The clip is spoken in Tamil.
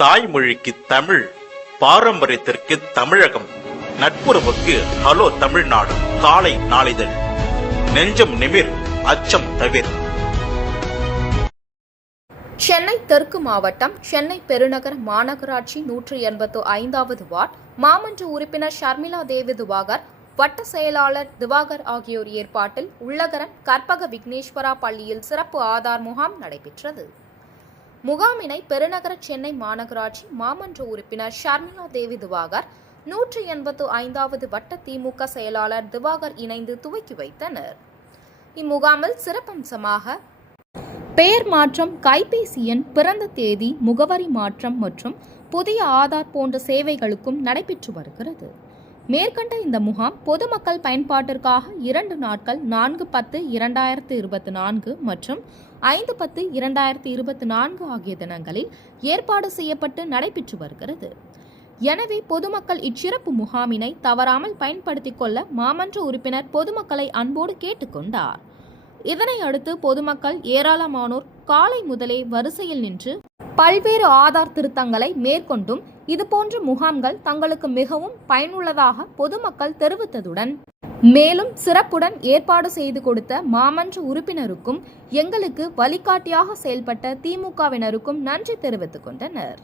தாய்மொழிக்கு தமிழ் பாரம்பரியத்திற்கு தமிழகம். நட்புறவுக்கு ஹலோ தமிழ்நாடு காலை நாளிதழ். நெஞ்சம் நிமிர் அச்சம் தவிர. சென்னை தெற்கு மாவட்டம் சென்னை பெருநகர் மாநகராட்சி நூற்றி எண்பத்து ஐந்தாவது வார்டு மாமன்ற உறுப்பினர் ஷர்மிளா தேவி துவாகர் வட்ட செயலாளர் திவாகர் ஆகியோர் ஏற்பாட்டில் உள்ளகரன் கற்பக விக்னேஸ்வரா பள்ளியில் சிறப்பு ஆதார் முகாம் நடைபெற்றது. முகாமினை பெருநகர சென்னை மாநகராட்சி மாமன்ற உறுப்பினர் ஷர்மிளா தேவி திவாகர் நூற்றி எண்பத்து ஐந்தாவது வட்ட திமுக செயலாளர் திவாகர் இணைந்து துவக்கி வைத்தனர். இம்முகாமில் சிறப்பம்சமாக பெயர் மாற்றம் கைபேசி எண் பிறந்த தேதி முகவரி மாற்றம் மற்றும் புதிய ஆதார் போன்ற சேவைகளுக்கும் நடைபெற்று வருகிறது. மேற்கண்ட இந்த முகாம் பொதுமக்கள் பயன்பாட்டிற்காக இரண்டு நாட்கள் நான்கு பத்து இரண்டாயிரத்து இருபத்தி நான்கு மற்றும் ஐந்து பத்து இரண்டாயிரத்து இருபத்தி நான்கு ஆகிய தினங்களில் ஏற்பாடு செய்யப்பட்டு நடைபெற்று வருகிறது. எனவே பொதுமக்கள் இச்சிறப்பு முகாமினை தவறாமல் பயன்படுத்திக் கொள்ள மாமன்ற உறுப்பினர் பொதுமக்களை அன்போடு கேட்டுக்கொண்டார் இதனை அடுத்து பொதுமக்கள் ஏராளமானோர் காலை முதலே வரிசையில் நின்று பல்வேறு ஆதார் திருத்தங்களை மேற்கொண்டும் இதுபோன்ற முகாம்கள் தங்களுக்கு மிகவும் பயனுள்ளதாக பொதுமக்கள் தெரிவித்ததுடன் மேலும் சிறப்புடன் ஏற்பாடு செய்து கொடுத்த மாமன்ற உறுப்பினருக்கும் எங்களுக்கு வழிகாட்டியாக செயல்பட்ட திமுகவினருக்கும் நன்றி தெரிவித்துக் கொண்டனர்.